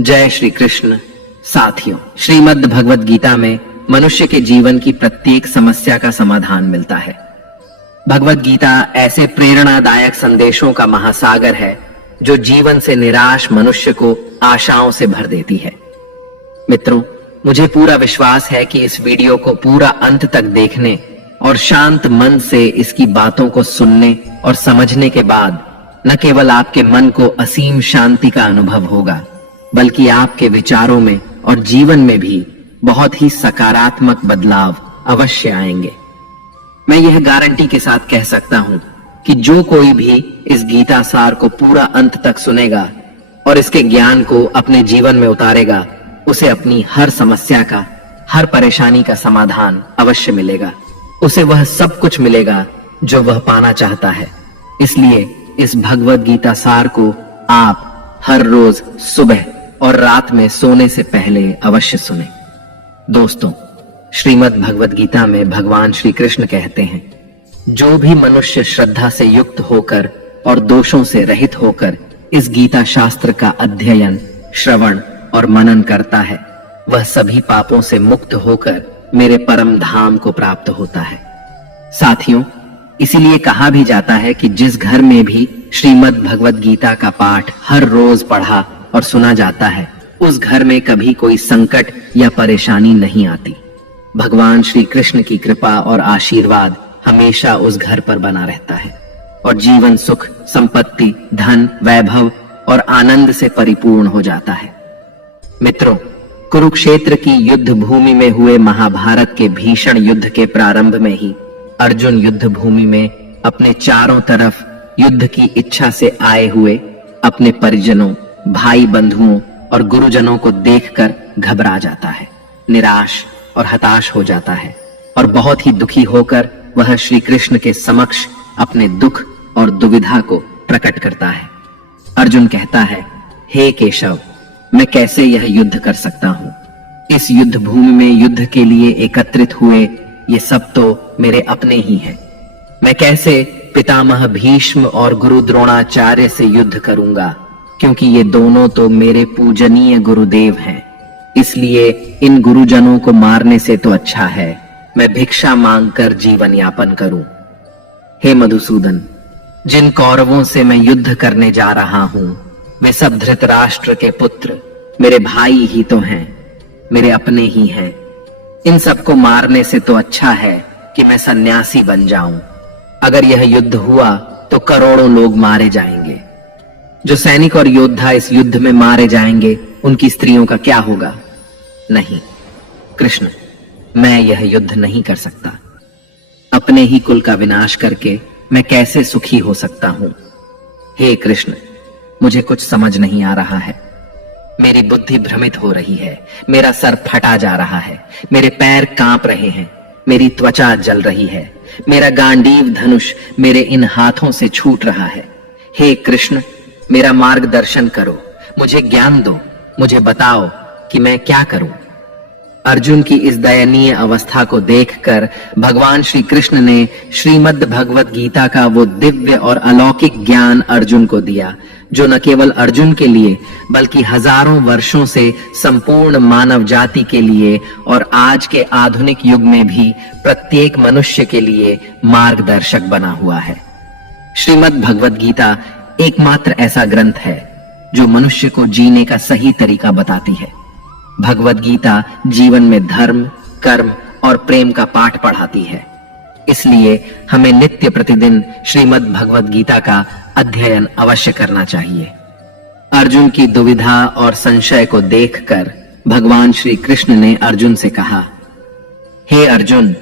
जय श्री कृष्ण। साथियों, श्रीमद् भगवत गीता में मनुष्य के जीवन की प्रत्येक समस्या का समाधान मिलता है। भगवत गीता ऐसे प्रेरणादायक संदेशों का महासागर है जो जीवन से निराश मनुष्य को आशाओं से भर देती है। मित्रों, मुझे पूरा विश्वास है कि इस वीडियो को पूरा अंत तक देखने और शांत मन से इसकी बातों को सुनने और समझने के बाद न केवल आपके मन को असीम शांति का अनुभव होगा, बल्कि आपके विचारों में और जीवन में भी बहुत ही सकारात्मक बदलाव अवश्य आएंगे। मैं यह गारंटी के साथ कह सकता हूं कि जो कोई भी इस गीता सार को पूरा अंत तक सुनेगा और इसके ज्ञान को अपने जीवन में उतारेगा, उसे अपनी हर समस्या का, हर परेशानी का समाधान अवश्य मिलेगा। उसे वह सब कुछ मिलेगा जो वह पाना चाहता है। इसलिए इस भगवत गीता सार को आप हर रोज सुबह और रात में सोने से पहले अवश्य सुने। दोस्तों, श्रीमद् भगवत गीता में भगवान श्री कृष्ण कहते हैं, जो भी मनुष्य श्रद्धा से युक्त होकर और दोषों से रहित होकर इस गीता शास्त्र का अध्ययन, श्रवण और मनन करता है, वह सभी पापों से मुक्त होकर मेरे परम धाम को प्राप्त होता है। साथियों, इसीलिए कहा भी जाता है कि जिस घर में भी श्रीमद् भगवत गीता का पाठ हर रोज पढ़ा और सुना जाता है, उस घर में कभी कोई संकट या परेशानी नहीं आती। भगवान श्री कृष्ण की कृपा और आशीर्वाद हमेशा उस घर पर बना रहता है और जीवन सुख, संपत्ति, धन, वैभव और आनंद से परिपूर्ण हो जाता है। मित्रों, कुरुक्षेत्र की युद्ध भूमि में हुए महाभारत के भीषण युद्ध के प्रारंभ में ही अर्जुन युद्ध भूमि में अपने चारों तरफ युद्ध की इच्छा से आए हुए अपने परिजनों, भाई बंधुओं और गुरुजनों को देखकर घबरा जाता है, निराश और हताश हो जाता है और बहुत ही दुखी होकर वह श्री कृष्ण के समक्ष अपने दुख और दुविधा को प्रकट करता है। अर्जुन कहता है, हे केशव, मैं कैसे यह युद्ध कर सकता हूं? इस युद्ध भूमि में युद्ध के लिए एकत्रित हुए ये सब तो मेरे अपने ही हैं। मैं कैसे पितामह भीष्म और गुरु द्रोणाचार्य से युद्ध करूंगा, क्योंकि ये दोनों तो मेरे पूजनीय गुरुदेव हैं। इसलिए इन गुरुजनों को मारने से तो अच्छा है मैं भिक्षा मांगकर जीवन यापन करूं। हे मधुसूदन, जिन कौरवों से मैं युद्ध करने जा रहा हूं, वे सब धृतराष्ट्र के पुत्र मेरे भाई ही तो हैं, मेरे अपने ही हैं। इन सबको मारने से तो अच्छा है कि मैं सन्यासी बन जाऊं। अगर यह युद्ध हुआ तो करोड़ों लोग मारे जाएंगे। जो सैनिक और योद्धा इस युद्ध में मारे जाएंगे, उनकी स्त्रियों का क्या होगा? नहीं कृष्ण, मैं यह युद्ध नहीं कर सकता। अपने ही कुल का विनाश करके मैं कैसे सुखी हो सकता हूं? हे कृष्ण, मुझे कुछ समझ नहीं आ रहा है। मेरी बुद्धि भ्रमित हो रही है, मेरा सर फटा जा रहा है, मेरे पैर कांप रहे हैं, मेरी त्वचा जल रही है, मेरा गांडीव धनुष मेरे इन हाथों से छूट रहा है। हे कृष्ण, मेरा मार्गदर्शन करो, मुझे ज्ञान दो, मुझे बताओ कि मैं क्या करूं। अर्जुन की इस दयनीय अवस्था को देखकर भगवान श्री कृष्ण ने श्रीमद् भगवत गीता का वो दिव्य और अलौकिक ज्ञान अर्जुन को दिया, जो न केवल अर्जुन के लिए बल्कि हजारों वर्षों से संपूर्ण मानव जाति के लिए और आज के आधुनिक युग में भी प्रत्येक मनुष्य के लिए मार्गदर्शक बना हुआ है। श्रीमद् भगवत गीता एकमात्र ऐसा ग्रंथ है जो मनुष्य को जीने का सही तरीका बताती है। भगवत गीता जीवन में धर्म, कर्म और प्रेम का पाठ पढ़ाती है। इसलिए हमें नित्य प्रतिदिन श्रीमद् भगवत गीता का अध्ययन अवश्य करना चाहिए। अर्जुन की दुविधा और संशय को देखकर भगवान श्री कृष्ण ने अर्जुन से कहा, हे अर्जुन,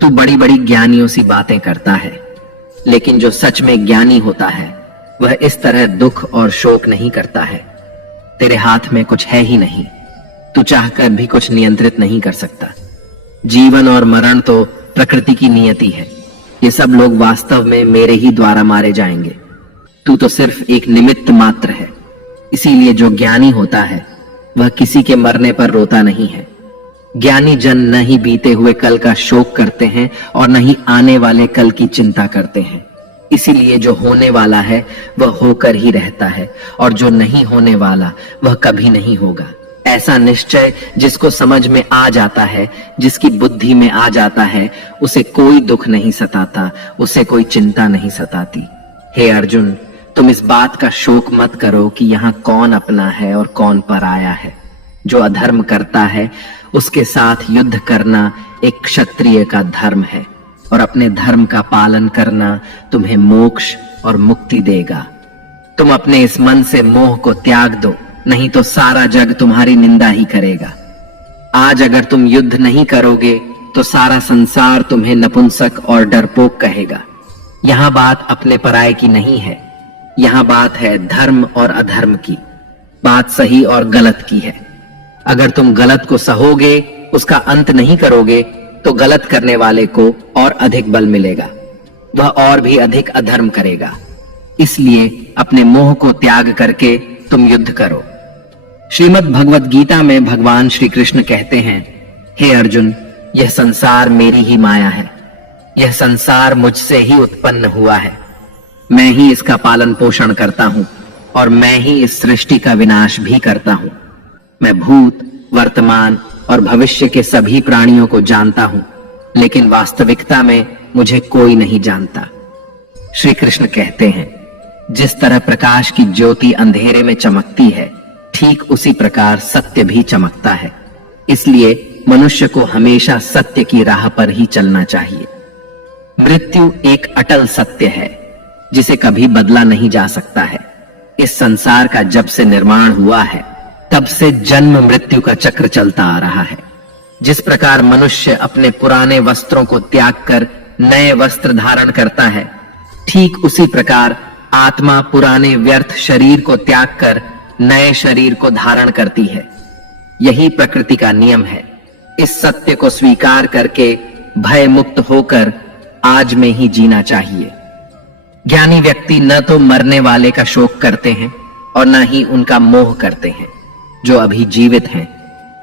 तू बड़ी बड़ी ज्ञानियों सी बातें करता है, लेकिन जो सच में ज्ञानी होता है वह इस तरह दुख और शोक नहीं करता है। तेरे हाथ में कुछ है ही नहीं, तू चाहकर भी कुछ नियंत्रित नहीं कर सकता। जीवन और मरण तो प्रकृति की नियति है। ये सब लोग वास्तव में मेरे ही द्वारा मारे जाएंगे। तू तो सिर्फ एक निमित्त मात्र है। इसीलिए जो ज्ञानी होता है वह किसी के मरने पर रोता नहीं है। ज्ञानी जन न ही बीते हुए कल का शोक करते हैं और न ही आने वाले कल की चिंता करते हैं। इसीलिए जो होने वाला है वह होकर ही रहता है, और जो नहीं होने वाला वह कभी नहीं होगा। ऐसा निश्चय जिसको समझ में आ जाता है, जिसकी बुद्धि में आ जाता है, उसे कोई दुख नहीं सताता, उसे कोई चिंता नहीं सताती। हे अर्जुन, तुम इस बात का शोक मत करो कि यहाँ कौन अपना है और कौन पराया है। जो अधर्म करता है उसके साथ युद्ध करना एक क्षत्रिय का धर्म है, और अपने धर्म का पालन करना तुम्हें मोक्ष और मुक्ति देगा। तुम अपने इस मन से मोह को त्याग दो, नहीं तो सारा जग तुम्हारी निंदा ही करेगा। आज अगर तुम युद्ध नहीं करोगे तो सारा संसार तुम्हें नपुंसक और डरपोक कहेगा। यहां बात अपने पराये की नहीं है, यहां बात है धर्म और अधर्म की, बात सही और गलत की है। अगर तुम गलत को सहोगे, उसका अंत नहीं करोगे, तो गलत करने वाले को और अधिक बल मिलेगा, वह और भी अधिक अधर्म करेगा। इसलिए अपने मोह को त्याग करके तुम युद्ध करो। श्रीमद् भगवत गीता में भगवान श्री कृष्ण कहते हैं, हे अर्जुन, यह संसार मेरी ही माया है, यह संसार मुझसे ही उत्पन्न हुआ है। मैं ही इसका पालन पोषण करता हूं और मैं ही इस सृष्टि का विनाश भी करता हूं। मैं भूत, वर्तमान और भविष्य के सभी प्राणियों को जानता हूं, लेकिन वास्तविकता में मुझे कोई नहीं जानता। श्री कृष्ण कहते हैं, जिस तरह प्रकाश की ज्योति अंधेरे में चमकती है, ठीक उसी प्रकार सत्य भी चमकता है। इसलिए मनुष्य को हमेशा सत्य की राह पर ही चलना चाहिए। मृत्यु एक अटल सत्य है, जिसे कभी बदला नहीं जा सकता है। इस संसार का जब से निर्माण हुआ है, तब से जन्म मृत्यु का चक्र चलता आ रहा है। जिस प्रकार मनुष्य अपने पुराने वस्त्रों को त्याग कर नए वस्त्र धारण करता है, ठीक उसी प्रकार आत्मा पुराने व्यर्थ शरीर को त्याग कर नए शरीर को धारण करती है। यही प्रकृति का नियम है। इस सत्य को स्वीकार करके भय मुक्त होकर आज में ही जीना चाहिए। ज्ञानी व्यक्ति न तो मरने वाले का शोक करते हैं और न ही उनका मोह करते हैं जो अभी जीवित हैं,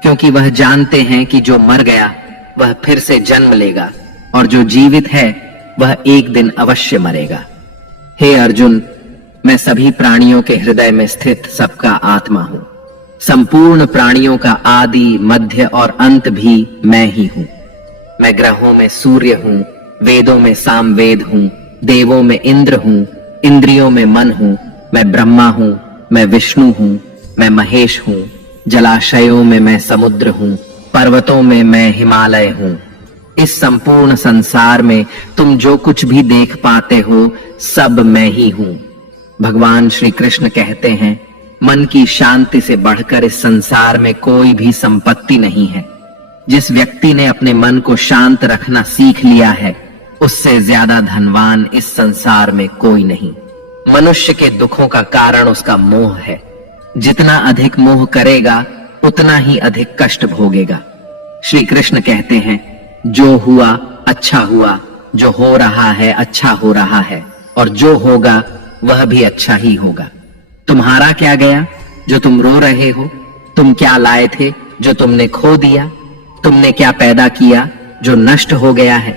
क्योंकि वह जानते हैं कि जो मर गया वह फिर से जन्म लेगा, और जो जीवित है वह एक दिन अवश्य मरेगा। हे अर्जुन, मैं सभी प्राणियों के हृदय में स्थित सबका आत्मा हूं। संपूर्ण प्राणियों का आदि, मध्य और अंत भी मैं ही हूं। मैं ग्रहों में सूर्य हूं, वेदों में सामवेद हूं, देवों में इंद्र हूं, इंद्रियों में मन हूं। मैं ब्रह्मा हूं, मैं विष्णु हूं, मैं महेश हूं। जलाशयों में मैं समुद्र हूं, पर्वतों में मैं हिमालय हूं। इस संपूर्ण संसार में तुम जो कुछ भी देख पाते हो, सब मैं ही हूं। भगवान श्री कृष्ण कहते हैं, मन की शांति से बढ़कर इस संसार में कोई भी संपत्ति नहीं है। जिस व्यक्ति ने अपने मन को शांत रखना सीख लिया है, उससे ज्यादा धनवान इस संसार में कोई नहीं। मनुष्य के दुखों का कारण उसका मोह है। जितना अधिक मोह करेगा, उतना ही अधिक कष्ट भोगेगा। श्री कृष्ण कहते हैं, जो हुआ अच्छा हुआ, जो हो रहा है अच्छा हो रहा है, और जो होगा वह भी अच्छा ही होगा। तुम्हारा क्या गया जो तुम रो रहे हो? तुम क्या लाए थे जो तुमने खो दिया? तुमने क्या पैदा किया जो नष्ट हो गया है?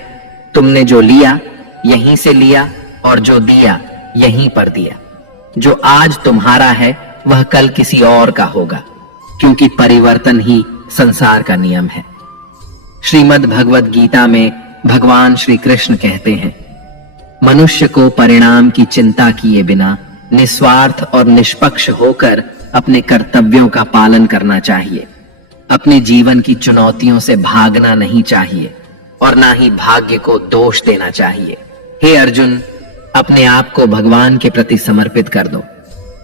तुमने जो लिया यहीं से लिया, और जो दिया यहीं पर दिया। जो आज तुम्हारा है वह कल किसी और का होगा, क्योंकि परिवर्तन ही संसार का नियम है। श्रीमद् भगवत गीता में भगवान श्री कृष्ण कहते हैं, मनुष्य को परिणाम की चिंता किए बिना निस्वार्थ और निष्पक्ष होकर अपने कर्तव्यों का पालन करना चाहिए। अपने जीवन की चुनौतियों से भागना नहीं चाहिए और ना ही भाग्य को दोष देना चाहिए। हे अर्जुन, अपने आप को भगवान के प्रति समर्पित कर दो,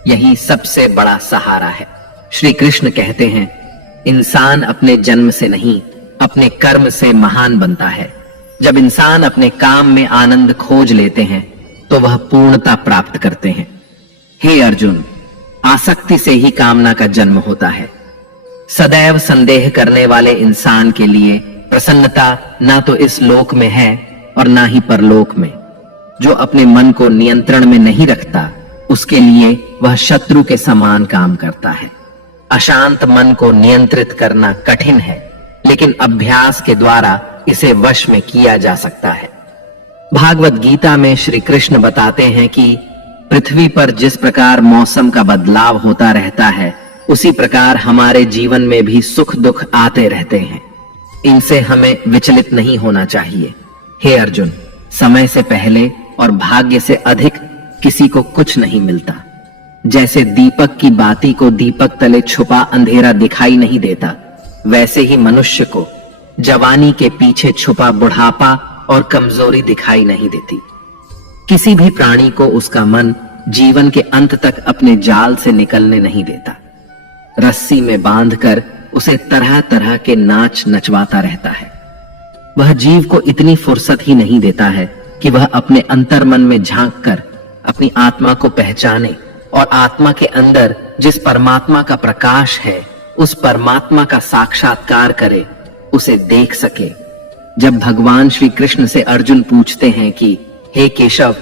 यही सबसे बड़ा सहारा है। श्री कृष्ण कहते हैं, इंसान अपने जन्म से नहीं, अपने कर्म से महान बनता है। जब इंसान अपने काम में आनंद खोज लेते हैं तो वह पूर्णता प्राप्त करते हैं। हे अर्जुन, आसक्ति से ही कामना का जन्म होता है। सदैव संदेह करने वाले इंसान के लिए प्रसन्नता ना तो इस लोक में है और ना ही परलोक में। जो अपने मन को नियंत्रण में नहीं रखता, उसके लिए वह शत्रु के समान काम करता है। अशांत मन को नियंत्रित करना कठिन है, लेकिन अभ्यास के द्वारा इसे वश में किया जा सकता है। भागवत गीता में श्री कृष्ण बताते हैं कि पृथ्वी पर जिस प्रकार मौसम का बदलाव होता रहता है, उसी प्रकार हमारे जीवन में भी सुख दुख आते रहते हैं। इनसे हमें विचलित नहीं होना चाहिए। हे अर्जुन, समय से पहले और भाग्य से अधिक किसी को कुछ नहीं मिलता। जैसे दीपक की बाती को दीपक तले छुपा अंधेरा दिखाई नहीं देता, वैसे ही मनुष्य को जवानी के पीछे छुपा बुढ़ापा और कमजोरी दिखाई नहीं देती। किसी भी प्राणी को उसका मन जीवन के अंत तक अपने जाल से निकलने नहीं देता। रस्सी में बांधकर उसे तरह तरह के नाच नचवाता रहता है। वह जीव को इतनी फुर्सत ही नहीं देता है कि वह अपने अंतर्मन में झांक कर अपनी आत्मा को पहचाने और आत्मा के अंदर जिस परमात्मा का प्रकाश है, उस परमात्मा का साक्षात्कार करे, उसे देख सके। जब भगवान श्री कृष्ण से अर्जुन पूछते हैं कि हे केशव,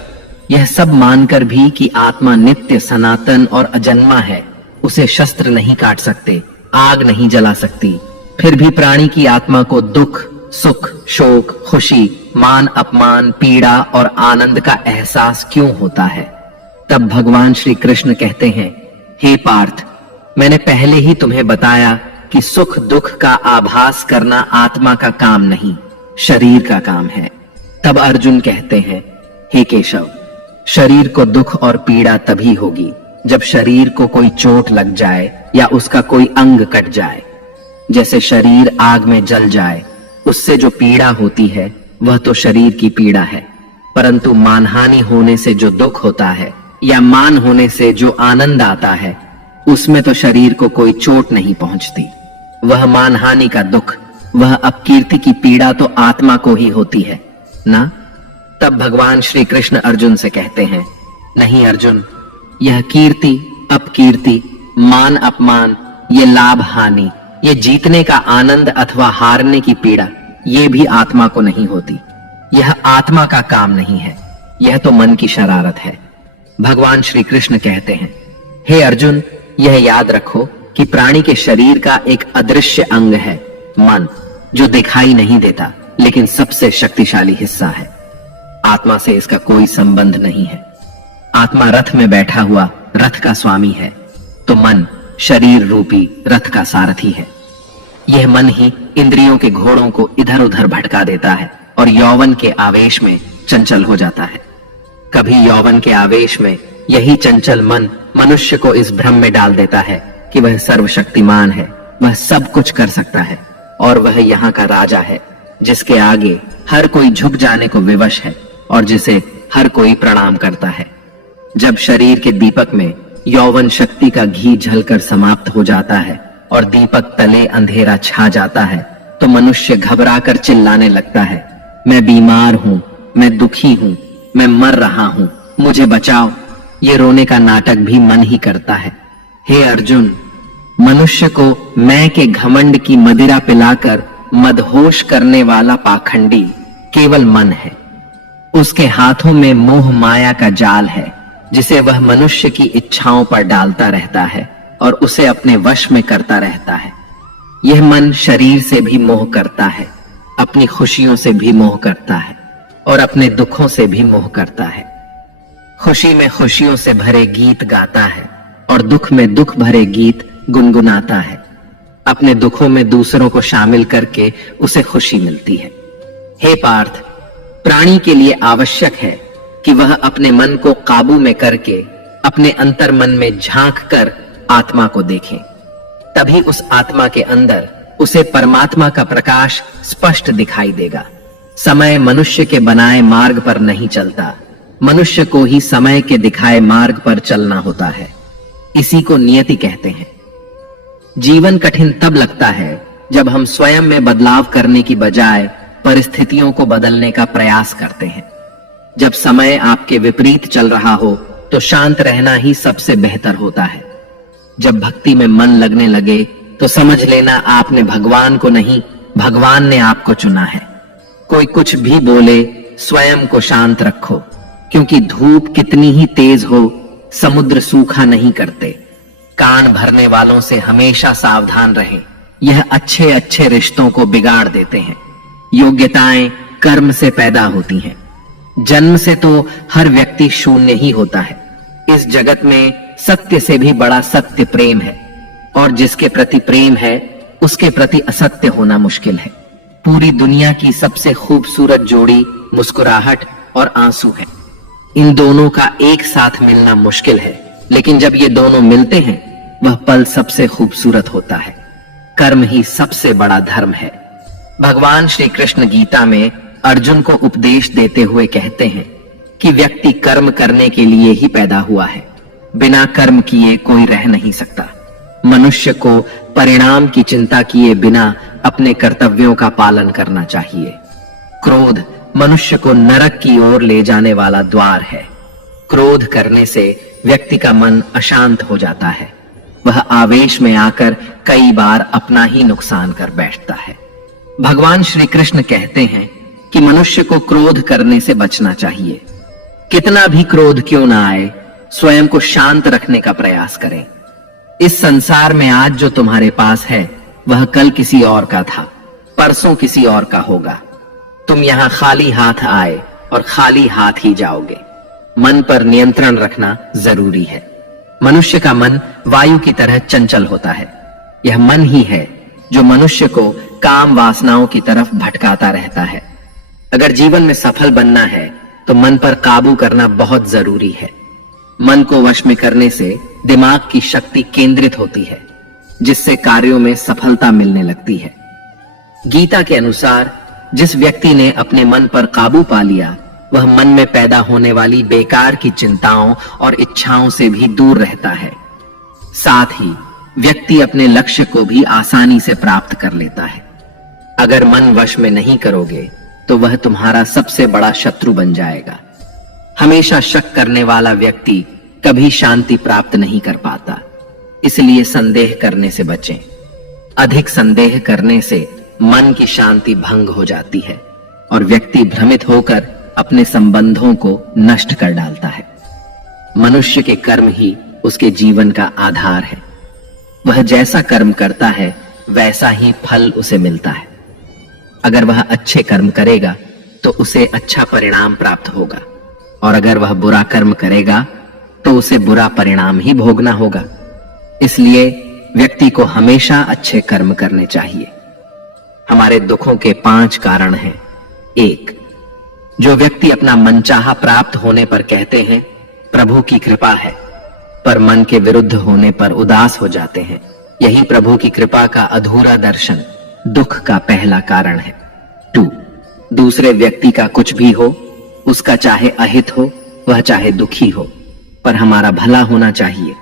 यह सब मानकर भी कि आत्मा नित्य सनातन और अजन्मा है, उसे शस्त्र नहीं काट सकते, आग नहीं जला सकती, फिर भी प्राणी की आत्मा को दुख, सुख, शोक, खुशी, मान अपमान, पीड़ा और आनंद का एहसास क्यों होता है? तब भगवान श्री कृष्ण कहते हैं, हे पार्थ, मैंने पहले ही तुम्हें बताया कि सुख दुख का आभास करना आत्मा का काम नहीं, शरीर का काम है। तब अर्जुन कहते हैं, हे केशव, शरीर को दुख और पीड़ा तभी होगी जब शरीर को कोई चोट लग जाए या उसका कोई अंग कट जाए। जैसे शरीर आग में जल जाए, उससे जो पीड़ा होती है वह तो शरीर की पीड़ा है, परंतु मानहानि होने से जो दुख होता है या मान होने से जो आनंद आता है, उसमें तो शरीर को कोई चोट नहीं पहुंचती। वह मानहानि का दुख, वह अपकीर्ति की पीड़ा तो आत्मा को ही होती है ना? तब भगवान श्री कृष्ण अर्जुन से कहते हैं, नहीं अर्जुन, यह कीर्ति अपकीर्ति, मान अपमान, ये लाभ हानि, ये जीतने का आनंद अथवा हारने की पीड़ा, ये भी आत्मा को नहीं होती। यह आत्मा का काम नहीं है, यह तो मन की शरारत है। भगवान श्री कृष्ण कहते हैं, हे अर्जुन, यह याद रखो कि प्राणी के शरीर का एक अदृश्य अंग है, मन, जो दिखाई नहीं देता लेकिन सबसे शक्तिशाली हिस्सा है। आत्मा से इसका कोई संबंध नहीं है। आत्मा रथ में बैठा हुआ रथ का स्वामी है, तो मन शरीर रूपी रथ का सारथी है। यह मन ही इंद्रियों के घोड़ों को इधर उधर भटका देता है और यौवन के आवेश में चंचल हो जाता है। कभी यौवन के आवेश में यही चंचल मन मनुष्य को इस भ्रम में डाल देता है कि वह सर्वशक्तिमान है, वह सब कुछ कर सकता है और वह यहाँ का राजा है, जिसके आगे हर कोई झुक जाने को विवश है और जिसे हर कोई प्रणाम करता है। जब शरीर के दीपक में यौवन शक्ति का घी झलकर समाप्त हो जाता है और दीपक तले अंधेरा छा जाता है, तो मनुष्य घबराकर चिल्लाने लगता है, मैं बीमार हूं, मैं दुखी हूं, मैं मर रहा हूं, मुझे बचाओ। ये रोने का नाटक भी मन ही करता है। हे अर्जुन, मनुष्य को मैं के घमंड की मदिरा पिलाकर मदहोश करने वाला पाखंडी केवल मन है। उसके हाथों में मोह माया का जाल है, जिसे वह मनुष्य की इच्छाओं पर डालता रहता है और उसे अपने वश में करता रहता है। यह मन शरीर से भी मोह करता है, अपनी खुशियों से भी मोह करता है और अपने दुखों से भी मोह करता है। खुशी में खुशियों से भरे गीत गाता है और दुख में दुख भरे गीत गुनगुनाता है। अपने दुखों में दूसरों को शामिल करके उसे खुशी मिलती है। हे पार्थ, प्राणी के लिए आवश्यक है कि वह अपने मन को काबू में करके अपने अंतर्मन में झांक कर आत्मा को देखे। तभी उस आत्मा के अंदर उसे परमात्मा का प्रकाश स्पष्ट दिखाई देगा। समय मनुष्य के बनाए मार्ग पर नहीं चलता, मनुष्य को ही समय के दिखाए मार्ग पर चलना होता है। इसी को नियति कहते हैं। जीवन कठिन तब लगता है जब हम स्वयं में बदलाव करने की बजाय परिस्थितियों को बदलने का प्रयास करते हैं। जब समय आपके विपरीत चल रहा हो तो शांत रहना ही सबसे बेहतर होता है। जब भक्ति में मन लगने लगे तो समझ लेना आपने भगवान को नहीं, भगवान ने आपको चुना है। कोई कुछ भी बोले, स्वयं को शांत रखो, क्योंकि धूप कितनी ही तेज हो, समुद्र सूखा नहीं करते। कान भरने वालों से हमेशा सावधान रहें, यह अच्छे अच्छे रिश्तों को बिगाड़ देते हैं। योग्यताएं कर्म से पैदा होती हैं। जन्म से तो हर व्यक्ति शून्य ही होता है। इस जगत में सत्य से भी बड़ा सत्य प्रेम है, और जिसके प्रति प्रेम है उसके प्रति असत्य होना मुश्किल है। पूरी दुनिया की सबसे खूबसूरत जोड़ी मुस्कुराहट और आंसू है। इन दोनों का एक साथ मिलना मुश्किल है, लेकिन जब ये दोनों मिलते हैं वह पल सबसे खूबसूरत होता है। कर्म ही सबसे बड़ा धर्म है। भगवान श्री कृष्ण गीता में अर्जुन को उपदेश देते हुए कहते हैं कि व्यक्ति कर्म करने के लिए ही पैदा हुआ है। बिना कर्म किए कोई रह नहीं सकता। मनुष्य को परिणाम की चिंता किए बिना अपने कर्तव्यों का पालन करना चाहिए। क्रोध मनुष्य को नरक की ओर ले जाने वाला द्वार है। क्रोध करने से व्यक्ति का मन अशांत हो जाता है। वह आवेश में आकर कई बार अपना ही नुकसान कर बैठता है। भगवान श्री कृष्ण कहते हैं कि मनुष्य को क्रोध करने से बचना चाहिए। कितना भी क्रोध क्यों ना आए, स्वयं को शांत रखने का प्रयास करें। इस संसार में आज जो तुम्हारे पास है वह कल किसी और का था, परसों किसी और का होगा। तुम यहां खाली हाथ आए और खाली हाथ ही जाओगे। मन पर नियंत्रण रखना जरूरी है। मनुष्य का मन वायु की तरह चंचल होता है। यह मन ही है जो मनुष्य को काम वासनाओं की तरफ भटकाता रहता है। अगर जीवन में सफल बनना है तो मन पर काबू करना बहुत जरूरी है। मन को वश में करने से दिमाग की शक्ति केंद्रित होती है, जिससे कार्यों में सफलता मिलने लगती है। गीता के अनुसार जिस व्यक्ति ने अपने मन पर काबू पा लिया वह मन में पैदा होने वाली बेकार की चिंताओं और इच्छाओं से भी दूर रहता है। साथ ही व्यक्ति अपने लक्ष्य को भी आसानी से प्राप्त कर लेता है। अगर मन वश में नहीं करोगे तो वह तुम्हारा सबसे बड़ा शत्रु बन जाएगा। हमेशा शक करने वाला व्यक्ति कभी शांति प्राप्त नहीं कर पाता। इसलिए संदेह करने से बचें। अधिक संदेह करने से मन की शांति भंग हो जाती है और व्यक्ति भ्रमित होकर अपने संबंधों को नष्ट कर डालता है। मनुष्य के कर्म ही उसके जीवन का आधार है। वह जैसा कर्म करता है वैसा ही फल उसे मिलता है। अगर वह अच्छे कर्म करेगा तो उसे अच्छा परिणाम प्राप्त होगा, और अगर वह बुरा कर्म करेगा तो उसे बुरा परिणाम ही भोगना होगा। इसलिए व्यक्ति को हमेशा अच्छे कर्म करने चाहिए। हमारे दुखों के 5 कारण हैं। 1. जो व्यक्ति अपना मनचाहा प्राप्त होने पर कहते हैं प्रभु की कृपा है, पर मन के विरुद्ध होने पर उदास हो जाते हैं, यही प्रभु की कृपा का अधूरा दर्शन दुख का पहला कारण है। 2. दूसरे व्यक्ति का कुछ भी हो, उसका चाहे अहित हो वह चाहे दुखी हो, पर हमारा भला होना चाहिए।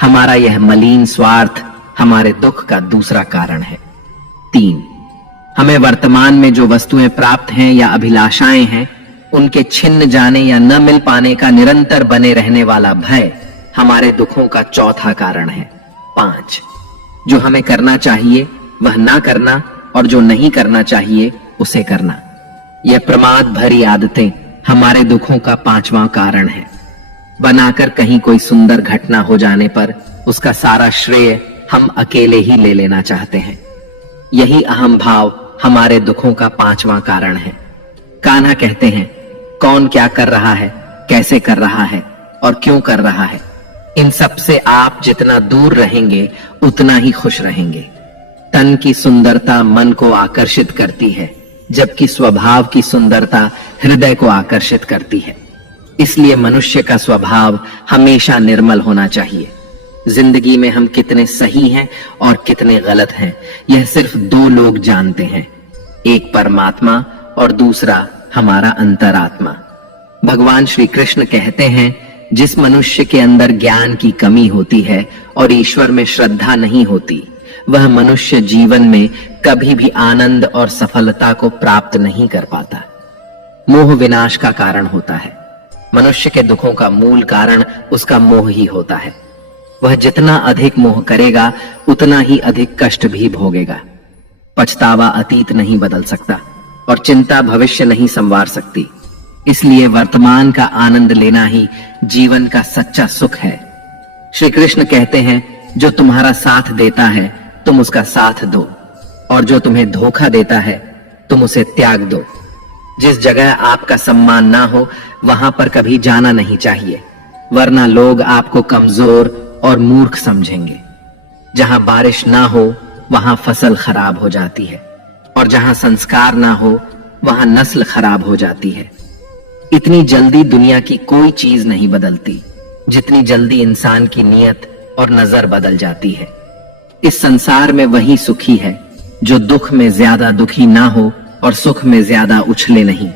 हमारा यह मलिन स्वार्थ हमारे दुख का दूसरा कारण है। 3. हमें वर्तमान में जो वस्तुएं प्राप्त हैं या अभिलाषाएं हैं उनके छिन्न जाने या न मिल पाने का निरंतर बने रहने वाला भय हमारे दुखों का चौथा कारण है। 5. जो हमें करना चाहिए वह ना करना और जो नहीं करना चाहिए उसे करना, यह प्रमाद भरी आदतें हमारे दुखों का 5वां कारण है। बनाकर कहीं कोई सुंदर घटना हो जाने पर उसका सारा श्रेय हम अकेले ही ले लेना चाहते हैं। यही अहम भाव हमारे दुखों का 5वां कारण है। कान्हा कहते हैं कौन क्या कर रहा है, कैसे कर रहा है और क्यों कर रहा है, इन सब से आप जितना दूर रहेंगे उतना ही खुश रहेंगे। तन की सुंदरता मन को आकर्षित करती है, जबकि स्वभाव की सुंदरता हृदय को आकर्षित करती है। इसलिए मनुष्य का स्वभाव हमेशा निर्मल होना चाहिए। जिंदगी में हम कितने सही हैं और कितने गलत हैं यह सिर्फ 2 लोग जानते हैं, एक परमात्मा और दूसरा हमारा अंतरात्मा। भगवान श्री कृष्ण कहते हैं जिस मनुष्य के अंदर ज्ञान की कमी होती है और ईश्वर में श्रद्धा नहीं होती वह मनुष्य जीवन में कभी भी आनंद और सफलता को प्राप्त नहीं कर पाता। मोह विनाश का कारण होता है। मनुष्य के दुखों का मूल कारण उसका मोह ही होता है। वह जितना अधिक मोह करेगा उतना ही अधिक कष्ट भी भोगेगा। पछतावा अतीत नहीं बदल सकता और चिंता भविष्य नहीं संवार सकती। इसलिए वर्तमान का आनंद लेना ही जीवन का सच्चा सुख है। श्री कृष्ण कहते हैं जो तुम्हारा साथ देता है तुम उसका साथ दो, और जो तुम्हें धोखा देता है तुम उसे त्याग दो। जिस जगह आपका सम्मान ना हो वहां पर कभी जाना नहीं चाहिए, वरना लोग आपको कमजोर और मूर्ख समझेंगे। जहां बारिश ना हो वहां फसल खराब हो जाती है, और जहां संस्कार ना हो वहां नस्ल खराब हो जाती है। इतनी जल्दी दुनिया की कोई चीज नहीं बदलती जितनी जल्दी इंसान की नीयत और नजर बदल जाती है। इस संसार में वही सुखी है जो दुख में ज्यादा दुखी ना हो और सुख में ज्यादा उछले नहीं।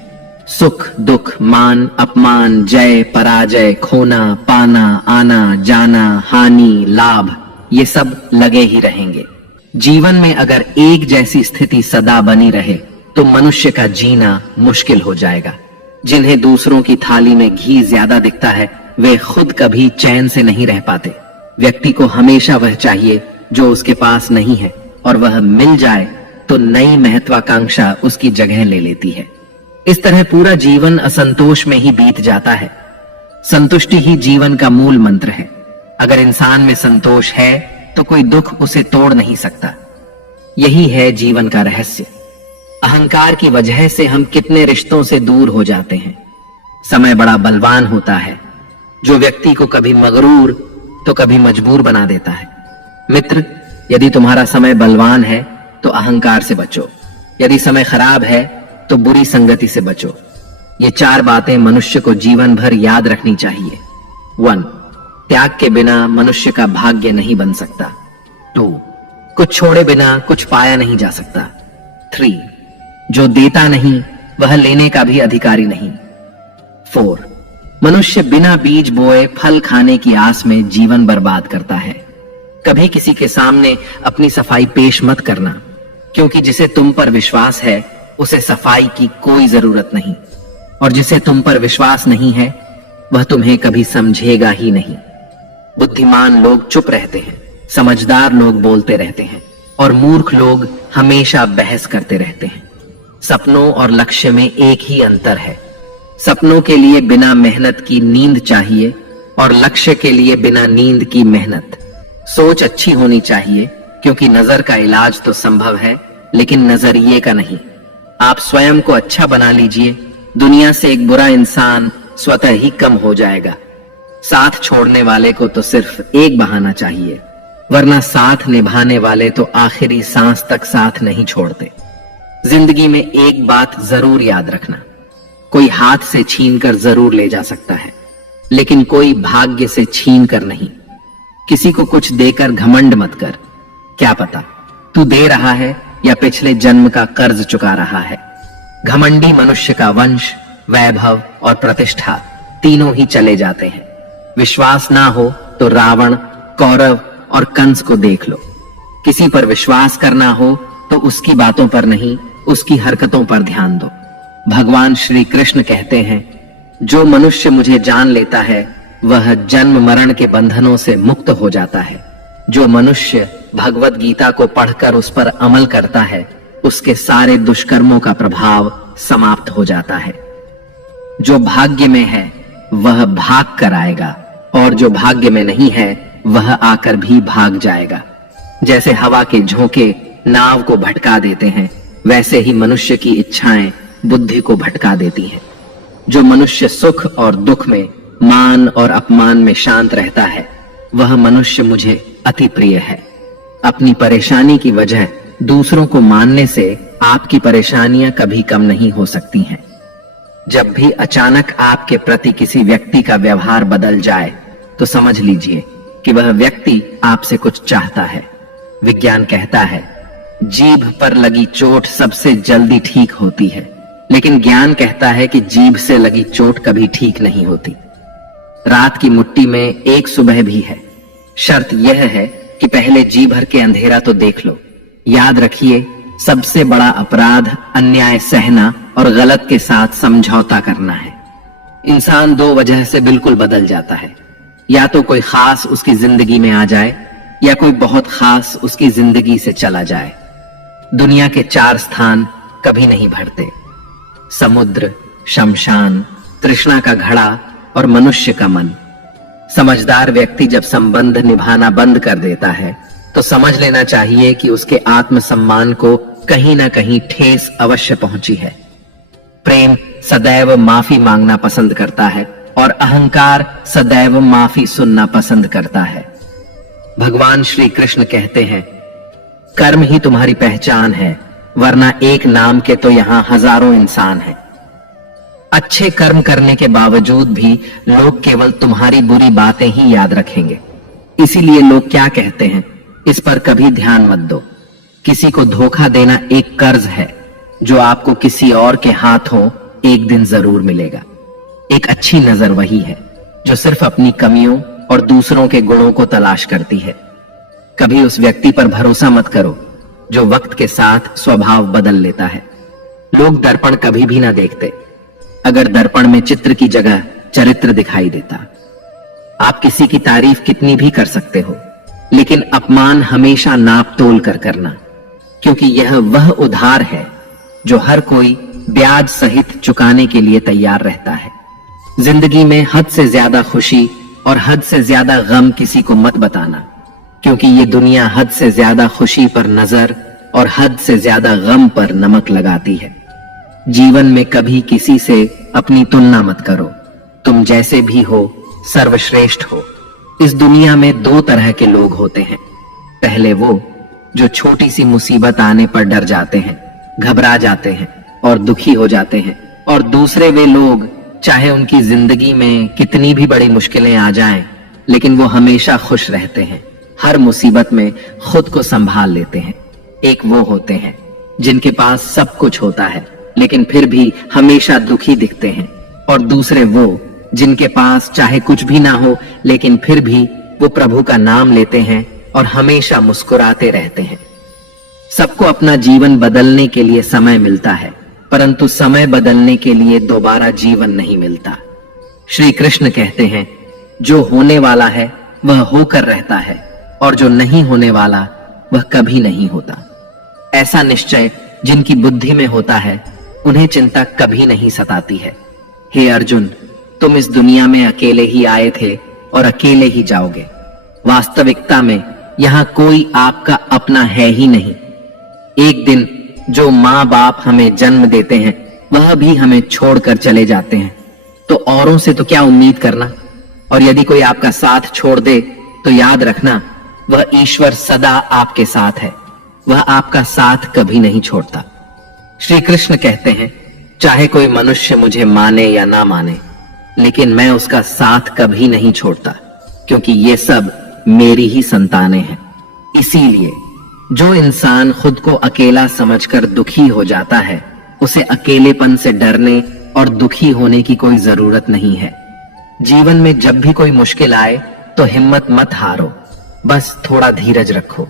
सुख दुख, मान अपमान, जय पराजय, खोना पाना, आना जाना, हानि लाभ, ये सब लगे ही रहेंगे। जीवन में अगर एक जैसी स्थिति सदा बनी रहे तो मनुष्य का जीना मुश्किल हो जाएगा। जिन्हें दूसरों की थाली में घी ज्यादा दिखता है वे खुद कभी चैन से नहीं रह पाते। व्यक्ति को हमेशा वह चाहिए जो उसके पास नहीं है, और वह मिल जाए तो नई महत्वाकांक्षा उसकी जगह ले लेती है। इस तरह पूरा जीवन असंतोष में ही बीत जाता है। संतुष्टि ही जीवन का मूल मंत्र है। अगर इंसान में संतोष है तो कोई दुख उसे तोड़ नहीं सकता। यही है जीवन का रहस्य। अहंकार की वजह से हम कितने रिश्तों से दूर हो जाते हैं। समय बड़ा बलवान होता है जो व्यक्ति को कभी मगरूर तो कभी मजबूर बना देता है। मित्र, यदि तुम्हारा समय बलवान है तो अहंकार से बचो, यदि समय खराब है तो बुरी संगति से बचो। ये 4 बातें मनुष्य को जीवन भर याद रखनी चाहिए। 1. त्याग के बिना मनुष्य का भाग्य नहीं बन सकता। 2. कुछ छोड़े बिना कुछ पाया नहीं जा सकता। 3. जो देता नहीं वह लेने का भी अधिकारी नहीं। 4. मनुष्य बिना बीज बोए फल खाने की आस में जीवन बर्बाद करता है। कभी किसी के सामने अपनी सफाई पेश मत करना, क्योंकि जिसे तुम पर विश्वास है उसे सफाई की कोई जरूरत नहीं, और जिसे तुम पर विश्वास नहीं है वह तुम्हें कभी समझेगा ही नहीं। बुद्धिमान लोग चुप रहते हैं, समझदार लोग बोलते रहते हैं, और मूर्ख लोग हमेशा बहस करते रहते हैं। सपनों और लक्ष्य में एक ही अंतर है। सपनों के लिए बिना मेहनत की नींद चाहिए और लक्ष्य के लिए बिना नींद की मेहनत। सोच अच्छी होनी चाहिए, क्योंकि नजर का इलाज तो संभव है लेकिन नजरिए का नहीं। आप स्वयं को अच्छा बना लीजिए, दुनिया से एक बुरा इंसान स्वतः ही कम हो जाएगा। साथ छोड़ने वाले को तो सिर्फ एक बहाना चाहिए, वरना साथ निभाने वाले तो आखिरी सांस तक साथ नहीं छोड़ते। जिंदगी में एक बात जरूर याद रखना, कोई हाथ से छीन कर जरूर ले जा सकता है, लेकिन कोई भाग्य से छीन कर नहीं। किसी को कुछ देकर घमंड मत कर, क्या पता तू दे रहा है या पिछले जन्म का कर्ज चुका रहा है। घमंडी मनुष्य का वंश, वैभव और प्रतिष्ठा तीनों ही चले जाते हैं। विश्वास ना हो तो रावण, कौरव और कंस को देख लो। किसी पर विश्वास करना हो तो उसकी बातों पर नहीं, उसकी हरकतों पर ध्यान दो। भगवान श्री कृष्ण कहते हैं, जो मनुष्य मुझे जान लेता है वह जन्म मरण के बंधनों से मुक्त हो जाता है। जो मनुष्य भगवत गीता को पढ़कर उस पर अमल करता है उसके सारे दुष्कर्मों का प्रभाव समाप्त हो जाता है। जो भाग्य में है वह भाग कर आएगा, और जो भाग्य में नहीं है वह आकर भी भाग जाएगा। जैसे हवा के झोंके नाव को भटका देते हैं, वैसे ही मनुष्य की इच्छाएं बुद्धि को भटका देती हैं। जो मनुष्य सुख और दुख में, मान और अपमान में शांत रहता है वह मनुष्य मुझे अति प्रिय है। अपनी परेशानी की वजह दूसरों को मानने से आपकी परेशानियां कभी कम नहीं हो सकती हैं। जब भी अचानक आपके प्रति किसी व्यक्ति का व्यवहार बदल जाए तो समझ लीजिए कि वह व्यक्ति आपसे कुछ चाहता है। विज्ञान कहता है, जीभ पर लगी चोट सबसे जल्दी ठीक होती है, लेकिन ज्ञान कहता है कि जीभ से लगी चोट कभी ठीक नहीं होती। रात की मुट्ठी में एक सुबह भी है। शर्त यह है कि पहले जी भर के अंधेरा तो देख लो। याद रखिए, सबसे बड़ा अपराध अन्याय सहना और गलत के साथ समझौता करना है। इंसान 2 वजह से बिल्कुल बदल जाता है, या तो कोई खास उसकी जिंदगी में आ जाए या कोई बहुत खास उसकी जिंदगी से चला जाए। दुनिया के 4 स्थान कभी नहीं भरते, समुद्र, शमशान, तृष्णा का घड़ा और मनुष्य का मन। समझदार व्यक्ति जब संबंध निभाना बंद कर देता है तो समझ लेना चाहिए कि उसके आत्मसम्मान को कहीं ना कहीं ठेस अवश्य पहुंची है। प्रेम सदैव माफी मांगना पसंद करता है और अहंकार सदैव माफी सुनना पसंद करता है। भगवान श्री कृष्ण कहते हैं, कर्म ही तुम्हारी पहचान है, वरना एक नाम के तो यहां हजारों इंसान हैं। अच्छे कर्म करने के बावजूद भी लोग केवल तुम्हारी बुरी बातें ही याद रखेंगे। इसीलिए लोग क्या कहते हैं, इस पर कभी ध्यान मत दो। किसी को धोखा देना एक कर्ज है जो आपको किसी और के हाथों एक दिन जरूर मिलेगा। एक अच्छी नजर वही है जो सिर्फ अपनी कमियों और दूसरों के गुणों को तलाश करती है। कभी उस व्यक्ति पर भरोसा मत करो जो वक्त के साथ स्वभाव बदल लेता है। लोग दर्पण कभी भी ना देखते, अगर दर्पण में चित्र की जगह चरित्र दिखाई देता। आप किसी की तारीफ कितनी भी कर सकते हो, लेकिन अपमान हमेशा नाप तोल कर करना, क्योंकि यह वह उधार है जो हर कोई ब्याज सहित चुकाने के लिए तैयार रहता है। जिंदगी में हद से ज्यादा खुशी और हद से ज्यादा गम किसी को मत बताना, क्योंकि ये दुनिया हद से ज्यादा खुशी पर नजर और हद से ज्यादा गम पर नमक लगाती है। जीवन में कभी किसी से अपनी तुलना मत करो। तुम जैसे भी हो सर्वश्रेष्ठ हो। इस दुनिया में दो तरह के लोग होते हैं। पहले वो जो छोटी सी मुसीबत आने पर डर जाते हैं, घबरा जाते हैं और दुखी हो जाते हैं, और दूसरे वे लोग चाहे उनकी जिंदगी में कितनी भी बड़ी मुश्किलें आ जाएं, लेकिन वो हमेशा खुश रहते हैं, हर मुसीबत में खुद को संभाल लेते हैं। एक वो होते हैं जिनके पास सब कुछ होता है लेकिन फिर भी हमेशा दुखी दिखते हैं, और दूसरे वो जिनके पास चाहे कुछ भी ना हो लेकिन फिर भी वो प्रभु का नाम लेते हैं और हमेशा मुस्कुराते रहते हैं। सबको अपना जीवन बदलने के लिए समय मिलता है, परंतु समय बदलने के लिए दोबारा जीवन नहीं मिलता। श्री कृष्ण कहते हैं, जो होने वाला है वह होकर रहता है और जो नहीं होने वाला वह कभी नहीं होता। ऐसा निश्चय जिनकी बुद्धि में होता है उन्हें चिंता कभी नहीं सताती है। हे अर्जुन, तुम इस दुनिया में अकेले ही आए थे और अकेले ही जाओगे। वास्तविकता में यहां कोई आपका अपना है ही नहीं। एक दिन जो माँ बाप हमें जन्म देते हैं वह भी हमें छोड़कर चले जाते हैं, तो औरों से तो क्या उम्मीद करना। और यदि कोई आपका साथ छोड़ दे तो याद रखना, वह ईश्वर सदा आपके साथ है, वह आपका साथ कभी नहीं छोड़ता। श्री कृष्ण कहते हैं, चाहे कोई मनुष्य मुझे माने या ना माने, लेकिन मैं उसका साथ कभी नहीं छोड़ता, क्योंकि ये सब मेरी ही संतानें हैं। इसीलिए जो इंसान खुद को अकेला समझकर दुखी हो जाता है, उसे अकेलेपन से डरने और दुखी होने की कोई जरूरत नहीं है। जीवन में जब भी कोई मुश्किल आए तो हिम्मत मत हारो, बस थोड़ा धीरज रखो।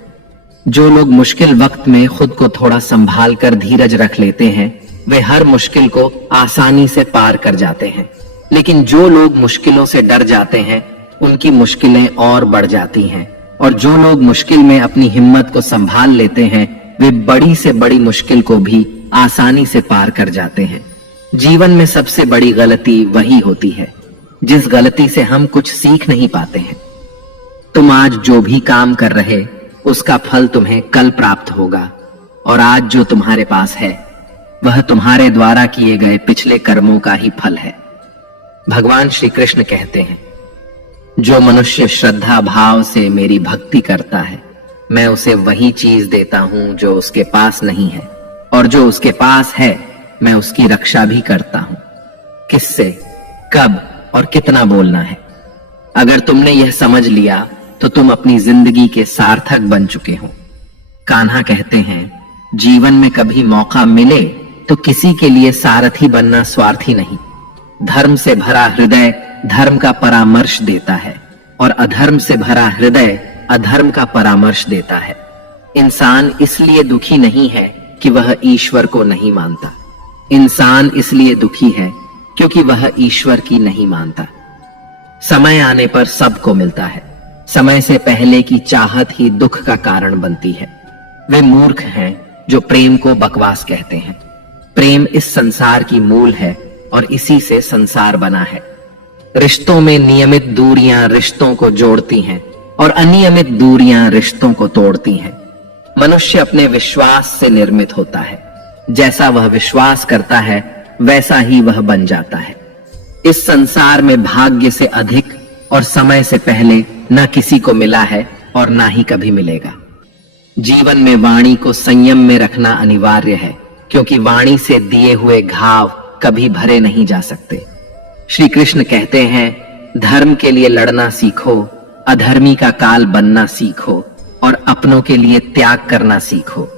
जो लोग मुश्किल वक्त में खुद को थोड़ा संभाल कर धीरज रख लेते हैं, वे हर मुश्किल को आसानी से पार कर जाते हैं। लेकिन जो लोग मुश्किलों से डर जाते हैं, उनकी मुश्किलें और बढ़ जाती हैं, और जो लोग मुश्किल में अपनी हिम्मत को संभाल लेते हैं, वे बड़ी से बड़ी मुश्किल को भी आसानी से पार कर जाते हैं। जीवन में सबसे बड़ी गलती वही होती है जिस गलती से हम कुछ सीख नहीं पाते हैं। तुम आज जो भी काम कर रहे उसका फल तुम्हें कल प्राप्त होगा, और आज जो तुम्हारे पास है वह तुम्हारे द्वारा किए गए पिछले कर्मों का ही फल है। भगवान श्री कृष्ण कहते हैं, जो मनुष्य श्रद्धा भाव से मेरी भक्ति करता है, मैं उसे वही चीज देता हूं जो उसके पास नहीं है, और जो उसके पास है मैं उसकी रक्षा भी करता हूं। किससे, कब और कितना बोलना है। अगर तुमने यह समझ लिया तो तुम अपनी जिंदगी के सार्थक बन चुके हो। कान्हा कहते हैं, जीवन में कभी मौका मिले तो किसी के लिए सारथी बनना स्वार्थी नहीं। धर्म से भरा हृदय धर्म का परामर्श देता है, और अधर्म से भरा हृदय अधर्म का परामर्श देता है। इंसान इसलिए दुखी नहीं है कि वह ईश्वर को नहीं मानता। इंसान इसलिए दुखी है क्योंकि वह ईश्वर की नहीं मानता। समय आने पर सबको मिलता है। समय से पहले की चाहत ही दुख का कारण बनती है। वे मूर्ख हैं जो प्रेम को बकवास कहते हैं। प्रेम इस संसार की मूल है और इसी से संसार बना है। रिश्तों में नियमित दूरियां रिश्तों को जोड़ती हैं और अनियमित दूरियां रिश्तों को तोड़ती हैं। मनुष्य अपने विश्वास से निर्मित होता है। जैसा वह विश्वास करता है वैसा ही वह बन जाता है। इस संसार में भाग्य से अधिक और समय से पहले न किसी को मिला है और ना ही कभी मिलेगा। जीवन में वाणी को संयम में रखना अनिवार्य है, क्योंकि वाणी से दिए हुए घाव कभी भरे नहीं जा सकते। श्री कृष्ण कहते हैं, धर्म के लिए लड़ना सीखो, अधर्मी का काल बनना सीखो और अपनों के लिए त्याग करना सीखो।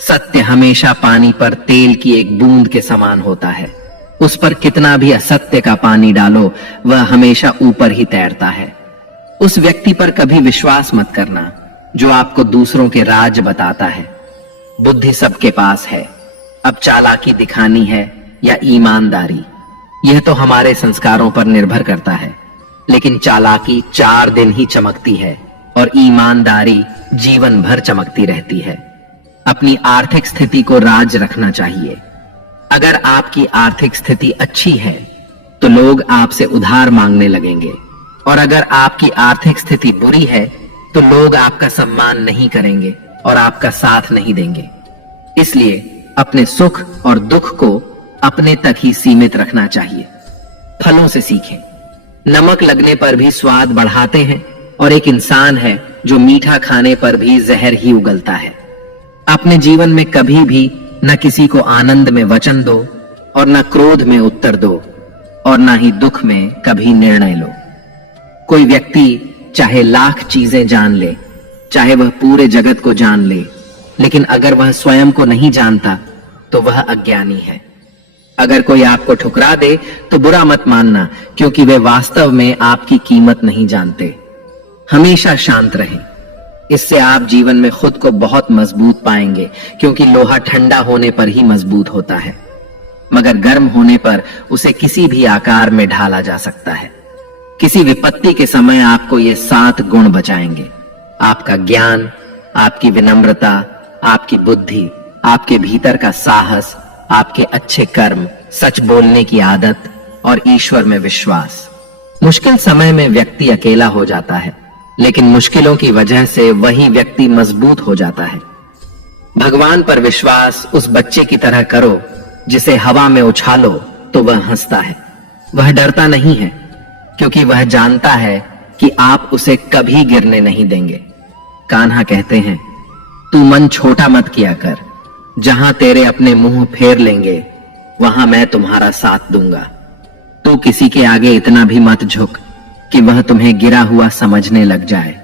सत्य हमेशा पानी पर तेल की एक बूंद के समान होता है। उस पर कितना भी असत्य का पानी डालो, वह हमेशा ऊपर ही तैरता है। उस व्यक्ति पर कभी विश्वास मत करना जो आपको दूसरों के राज बताता है। बुद्धि सबके पास है, अब चालाकी दिखानी है या ईमानदारी, यह तो हमारे संस्कारों पर निर्भर करता है। लेकिन चालाकी 4 दिन ही चमकती है और ईमानदारी जीवन भर चमकती रहती है। अपनी आर्थिक स्थिति को राज रखना चाहिए। अगर आपकी आर्थिक स्थिति अच्छी है तो लोग आपसे उधार मांगने लगेंगे, और अगर आपकी आर्थिक स्थिति बुरी है तो लोग आपका सम्मान नहीं करेंगे और आपका साथ नहीं देंगे। इसलिए अपने सुख और दुख को अपने तक ही सीमित रखना चाहिए। फलों से सीखें। नमक लगने पर भी स्वाद बढ़ाते हैं, और एक इंसान है जो मीठा खाने पर भी जहर ही उगलता है। अपने जीवन में कभी भी न किसी को आनंद में वचन दो और न क्रोध में उत्तर दो, और न ही दुख में कभी निर्णय लो। कोई व्यक्ति चाहे लाख चीजें जान ले, चाहे वह पूरे जगत को जान ले, लेकिन अगर वह स्वयं को नहीं जानता तो वह अज्ञानी है। अगर कोई आपको ठुकरा दे तो बुरा मत मानना, क्योंकि वे वास्तव में आपकी कीमत नहीं जानते। हमेशा शांत रहें। इससे आप जीवन में खुद को बहुत मजबूत पाएंगे, क्योंकि लोहा ठंडा होने पर ही मजबूत होता है, मगर गर्म होने पर उसे किसी भी आकार में ढाला जा सकता है। किसी विपत्ति के समय आपको ये 7 गुण बचाएंगे: आपका ज्ञान, आपकी विनम्रता, आपकी बुद्धि, आपके भीतर का साहस, आपके अच्छे कर्म, सच बोलने की आदत और ईश्वर में विश्वास। मुश्किल समय में व्यक्ति अकेला हो जाता है, लेकिन मुश्किलों की वजह से वही व्यक्ति मजबूत हो जाता है। भगवान पर विश्वास उस बच्चे की तरह करो जिसे हवा में उछालो तो वह हंसता है। वह डरता नहीं है, क्योंकि वह जानता है कि आप उसे कभी गिरने नहीं देंगे। कान्हा कहते हैं, तू मन छोटा मत किया कर, जहां तेरे अपने मुंह फेर लेंगे वहां मैं तुम्हारा साथ दूंगा। तू किसी के आगे इतना भी मत झुक कि वह तुम्हें गिरा हुआ समझने लग जाए।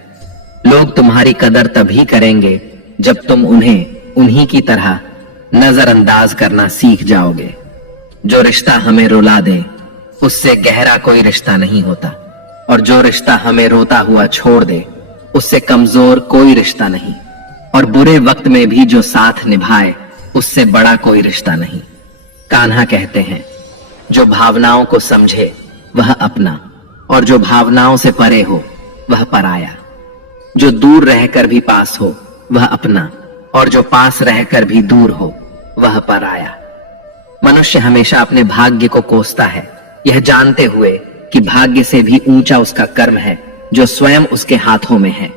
लोग तुम्हारी कदर तभी करेंगे जब तुम उन्हें उन्हीं की तरह नजरअंदाज करना सीख जाओगे। जो रिश्ता हमें रुला दे उससे गहरा कोई रिश्ता नहीं होता, और जो रिश्ता हमें रोता हुआ छोड़ दे उससे कमजोर कोई रिश्ता नहीं, और बुरे वक्त में भी जो साथ निभाए उससे बड़ा कोई रिश्ता नहीं। कान्हा कहते हैं, जो भावनाओं को समझे वह अपना, और जो भावनाओं से परे हो वह पराया। जो दूर रहकर भी पास हो वह अपना, और जो पास रहकर भी दूर हो वह पराया। मनुष्य हमेशा अपने भाग्य को कोसता है, यह जानते हुए कि भाग्य से भी ऊंचा उसका कर्म है जो स्वयं उसके हाथों में है।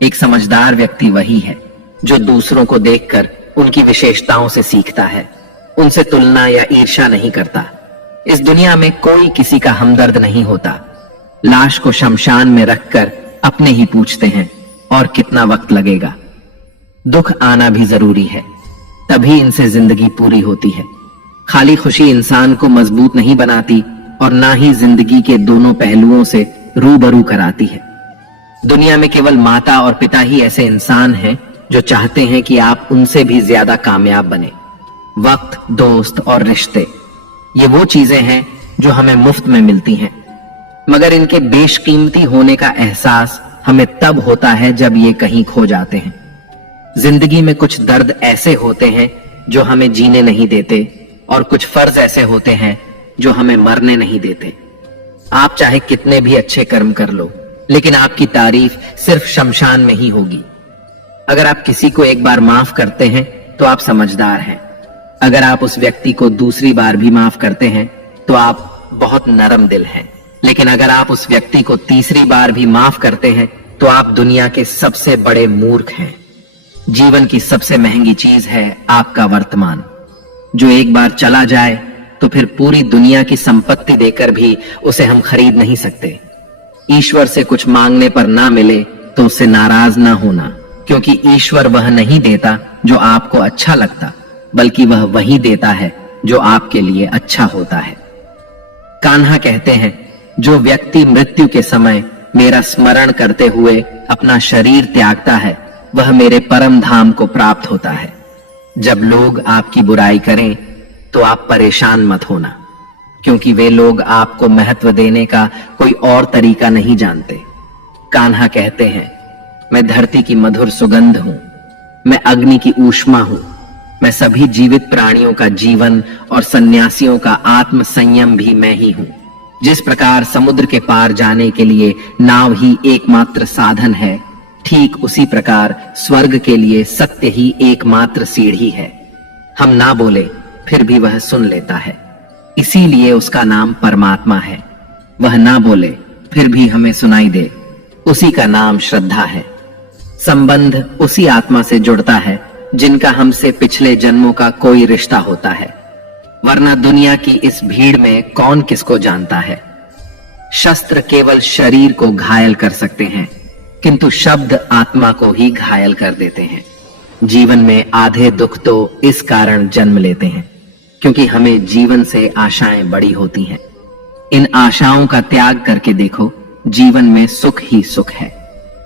एक समझदार व्यक्ति वही है जो दूसरों को देखकर उनकी विशेषताओं से सीखता है, उनसे तुलना या ईर्ष्या नहीं करता। इस दुनिया में कोई किसी का हमदर्द नहीं होता। लाश को शमशान में रखकर अपने ही पूछते हैं, और कितना वक्त लगेगा। दुख आना भी जरूरी है, तभी इनसे जिंदगी पूरी होती है। खाली खुशी इंसान को मजबूत नहीं बनाती, और ना ही जिंदगी के दोनों पहलुओं से रूबरू कराती है। दुनिया में केवल माता और पिता ही ऐसे इंसान हैं जो चाहते हैं कि आप उनसे भी ज्यादा कामयाब बने। वक्त, दोस्त और रिश्ते, ये वो चीजें हैं जो हमें मुफ्त में मिलती हैं, मगर इनके बेशकीमती होने का एहसास हमें तब होता है जब ये कहीं खो जाते हैं। जिंदगी में कुछ दर्द ऐसे होते हैं जो हमें जीने नहीं देते, और कुछ फर्ज ऐसे होते हैं जो हमें मरने नहीं देते। आप चाहे कितने भी अच्छे कर्म कर लो, लेकिन आपकी तारीफ सिर्फ शमशान में ही होगी। अगर आप किसी को एक बार माफ करते हैं तो आप समझदार हैं। अगर आप उस व्यक्ति को दूसरी बार भी माफ करते हैं तो आप बहुत नरम दिल हैं। लेकिन अगर आप उस व्यक्ति को तीसरी बार भी माफ करते हैं तो आप दुनिया के सबसे बड़े मूर्ख हैं। जीवन की सबसे महंगी चीज है आपका वर्तमान, जो एक बार चला जाए तो फिर पूरी दुनिया की संपत्ति देकर भी उसे हम खरीद नहीं सकते। ईश्वर से कुछ मांगने पर ना मिले तो उससे नाराज ना होना, क्योंकि ईश्वर वह नहीं देता जो आपको अच्छा लगता, बल्कि वह वही देता है जो आपके लिए अच्छा होता है। कान्हा कहते हैं, जो व्यक्ति मृत्यु के समय मेरा स्मरण करते हुए अपना शरीर त्यागता है, वह मेरे परम धाम को प्राप्त होता है। जब लोग आपकी बुराई करें तो आप परेशान मत होना, क्योंकि वे लोग आपको महत्व देने का कोई और तरीका नहीं जानते। कान्हा कहते हैं, मैं धरती की मधुर सुगंध हूं, मैं अग्नि की ऊष्मा हूं, मैं सभी जीवित प्राणियों का जीवन और सन्यासियों का आत्म संयम भी मैं ही हूं। जिस प्रकार समुद्र के पार जाने के लिए नाव ही एकमात्र साधन है, ठीक उसी प्रकार स्वर्ग के लिए सत्य ही एकमात्र सीढ़ी है। हम ना बोले फिर भी वह सुन लेता है, इसीलिए उसका नाम परमात्मा है। वह ना बोले फिर भी हमें सुनाई दे, उसी का नाम श्रद्धा है। संबंध उसी आत्मा से जुड़ता है जिनका हमसे पिछले जन्मों का कोई रिश्ता होता है, वरना दुनिया की इस भीड़ में कौन किसको जानता है। शस्त्र केवल शरीर को घायल कर सकते हैं, किंतु शब्द आत्मा को ही घायल कर देते हैं। जीवन में आधे दुख तो इस कारण जन्म लेते हैं क्योंकि हमें जीवन से आशाएं बड़ी होती हैं। इन आशाओं का त्याग करके देखो, जीवन में सुख ही सुख है।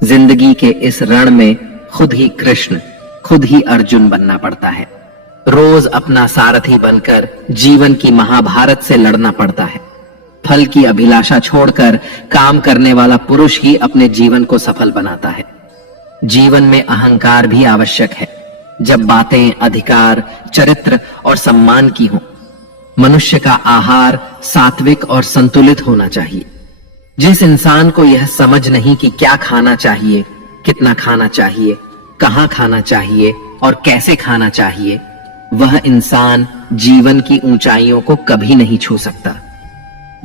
जिंदगी के इस रण में खुद ही कृष्ण, खुद ही अर्जुन बनना पड़ता है। रोज अपना सारथी बनकर जीवन की महाभारत से लड़ना पड़ता है। फल की अभिलाषा छोड़कर काम करने वाला पुरुष ही अपने जीवन को सफल बनाता है। जीवन में अहंकार भी आवश्यक है, जब बातें अधिकार, चरित्र और सम्मान की हों। मनुष्य का आहार सात्विक और संतुलित होना चाहिए। जिस इंसान को यह समझ नहीं कि क्या खाना चाहिए, कितना खाना चाहिए, कहां खाना चाहिए और कैसे खाना चाहिए, वह इंसान जीवन की ऊंचाइयों को कभी नहीं छू सकता।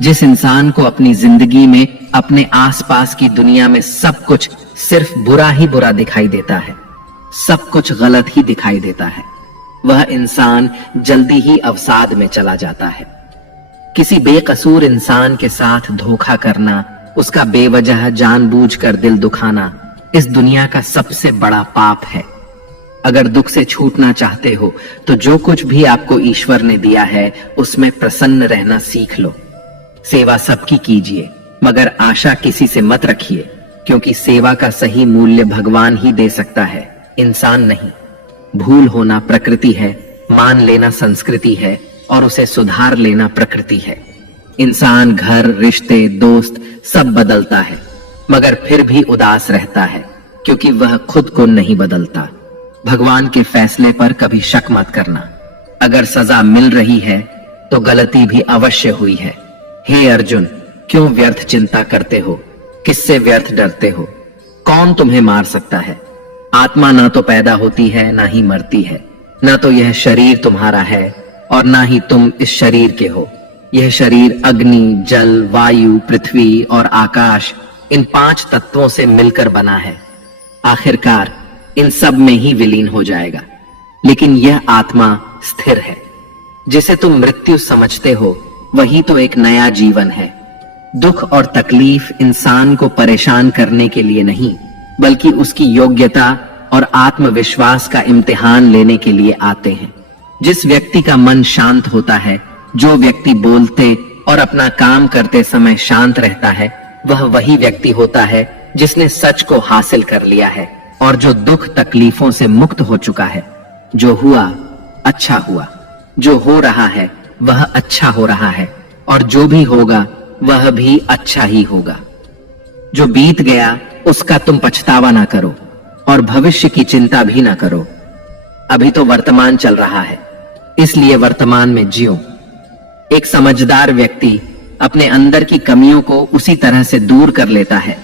जिस इंसान को अपनी जिंदगी में, अपने आसपास की दुनिया में सब कुछ सिर्फ बुरा ही बुरा दिखाई देता है, सब कुछ गलत ही दिखाई देता है, वह इंसान जल्दी ही अवसाद में चला जाता है। किसी बेकसूर इंसान के साथ धोखा करना, उसका बेवजह जानबूझकर दिल दुखाना इस दुनिया का सबसे बड़ा पाप है। अगर दुख से छूटना चाहते हो तो जो कुछ भी आपको ईश्वर ने दिया है उसमें प्रसन्न रहना सीख लो। सेवा सबकी कीजिए, मगर आशा किसी से मत रखिए, क्योंकि सेवा का सही मूल्य भगवान ही दे सकता है, इंसान नहीं। भूल होना प्रकृति है, मान लेना संस्कृति है और उसे सुधार लेना प्रकृति है। इंसान घर, रिश्ते, दोस्त सब बदलता है, मगर फिर भी उदास रहता है, क्योंकि वह खुद को नहीं बदलता। भगवान के फैसले पर कभी शक मत करना। अगर सजा मिल रही है तो गलती भी अवश्य हुई है। हे अर्जुन, क्यों व्यर्थ चिंता करते हो? किससे व्यर्थ डरते हो? कौन तुम्हें मार सकता है? आत्मा ना तो पैदा होती है, ना ही मरती है। ना तो यह शरीर तुम्हारा है और ना ही तुम इस शरीर के हो। यह शरीर अग्नि, जल, वायु, पृथ्वी और आकाश, इन 5 तत्वों से मिलकर बना है। आखिरकार इन सब में ही विलीन हो जाएगा। लेकिन यह आत्मा स्थिर है। जिसे तुम मृत्यु समझते हो वही तो एक नया जीवन है। दुख और तकलीफ इंसान को परेशान करने के लिए नहीं, बल्कि उसकी योग्यता और आत्मविश्वास का इम्तिहान लेने के लिए आते हैं। जिस व्यक्ति का मन शांत होता है, जो व्यक्ति बोलते और अपना काम करते समय शांत रहता है, वह वही व्यक्ति होता है जिसने सच को हासिल कर लिया है और जो दुख तकलीफों से मुक्त हो चुका है। जो हुआ अच्छा हुआ, जो हो रहा है वह अच्छा हो रहा है और जो भी होगा वह भी अच्छा ही होगा। जो बीत गया उसका तुम पछतावा ना करो और भविष्य की चिंता भी ना करो। अभी तो वर्तमान चल रहा है, इसलिए वर्तमान में जियो। एक समझदार व्यक्ति अपने अंदर की कमियों को उसी तरह से दूर कर लेता है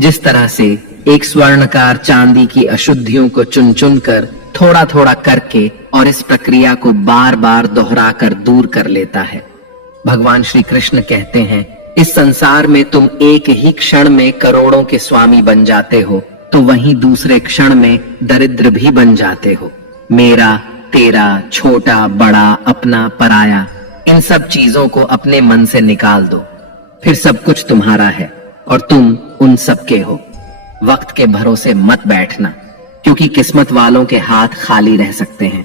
जिस तरह से एक स्वर्णकार चांदी की अशुद्धियों को चुन चुन कर थोड़ा थोड़ा करके और इस प्रक्रिया को बार बार दोहरा कर दूर कर लेता है। भगवान श्री कृष्ण कहते हैं, इस संसार में तुम एक ही क्षण में करोड़ों के स्वामी बन जाते हो, तो वहीं दूसरे क्षण में दरिद्र भी बन जाते हो। मेरा, तेरा, छोटा, बड़ा, अपना, पराया, इन सब चीजों को अपने मन से निकाल दो, फिर सब कुछ तुम्हारा है और तुम उन सब के हो। वक्त के भरोसे मत बैठना, क्योंकि किस्मत वालों के हाथ खाली रह सकते हैं,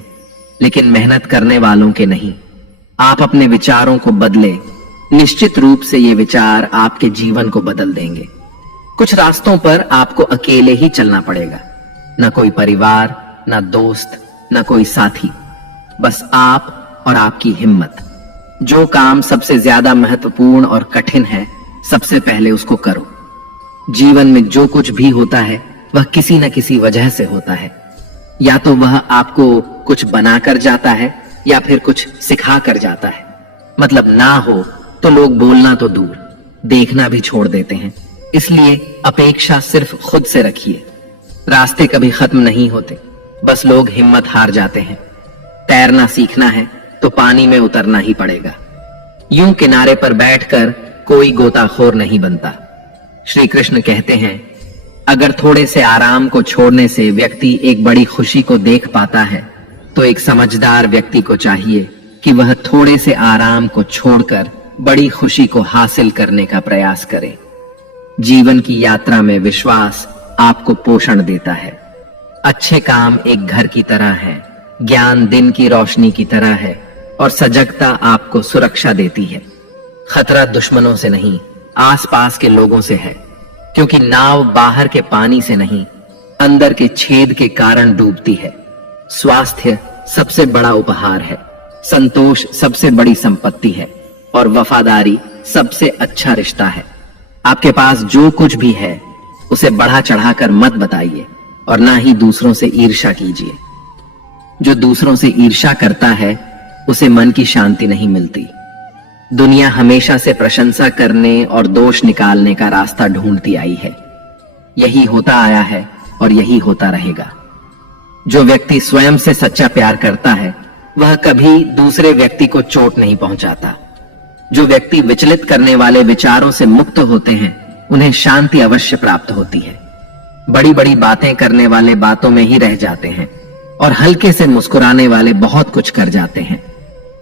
लेकिन मेहनत करने वालों के नहीं। आप अपने विचारों को बदले, निश्चित रूप से ये विचार आपके जीवन को बदल देंगे। कुछ रास्तों पर आपको अकेले ही चलना पड़ेगा, न कोई परिवार, न दोस्त, न कोई साथी, बस आप और आपकी हिम्मत। जो काम सबसे ज्यादा महत्वपूर्ण और कठिन है, सबसे पहले उसको करो। जीवन में जो कुछ भी होता है वह किसी न किसी वजह से होता है। या तो वह आपको कुछ बनाकर जाता है या फिर कुछ सिखा कर जाता है। मतलब ना हो तो लोग बोलना तो दूर, देखना भी छोड़ देते हैं। इसलिए अपेक्षा सिर्फ खुद से रखिए। रास्ते कभी खत्म नहीं होते, बस लोग हिम्मत हार जाते हैं। तैरना सीखना है तो पानी में उतरना ही पड़ेगा। यूं किनारे पर बैठकर कोई गोताखोर नहीं बनता। श्री कृष्ण कहते हैं, अगर थोड़े से आराम को छोड़ने से व्यक्ति एक बड़ी खुशी को देख पाता है, तो एक समझदार व्यक्ति को चाहिए कि वह थोड़े से आराम को छोड़कर बड़ी खुशी को हासिल करने का प्रयास करे। जीवन की यात्रा में विश्वास आपको पोषण देता है। अच्छे काम एक घर की तरह है, ज्ञान दिन की रोशनी की तरह है और सजगता आपको सुरक्षा देती है। खतरा दुश्मनों से नहीं, आसपास के लोगों से है, क्योंकि नाव बाहर के पानी से नहीं, अंदर के छेद के कारण डूबती है। स्वास्थ्य सबसे बड़ा उपहार है, संतोष सबसे बड़ी संपत्ति है और वफादारी सबसे अच्छा रिश्ता है। आपके पास जो कुछ भी है उसे बढ़ा चढ़ाकर मत बताइए और ना ही दूसरों से ईर्ष्या कीजिए। जो दूसरों से ईर्ष्या करता है उसे मन की शांति नहीं मिलती। दुनिया हमेशा से प्रशंसा करने और दोष निकालने का रास्ता ढूंढती आई है। यही होता आया है और यही होता रहेगा। जो व्यक्ति स्वयं से सच्चा प्यार करता है वह कभी दूसरे व्यक्ति को चोट नहीं पहुंचाता। जो व्यक्ति विचलित करने वाले विचारों से मुक्त होते हैं उन्हें शांति अवश्य प्राप्त होती है। बड़ी बड़ी बातें करने वाले बातों में ही रह जाते हैं और हल्के से मुस्कुराने वाले बहुत कुछ कर जाते हैं।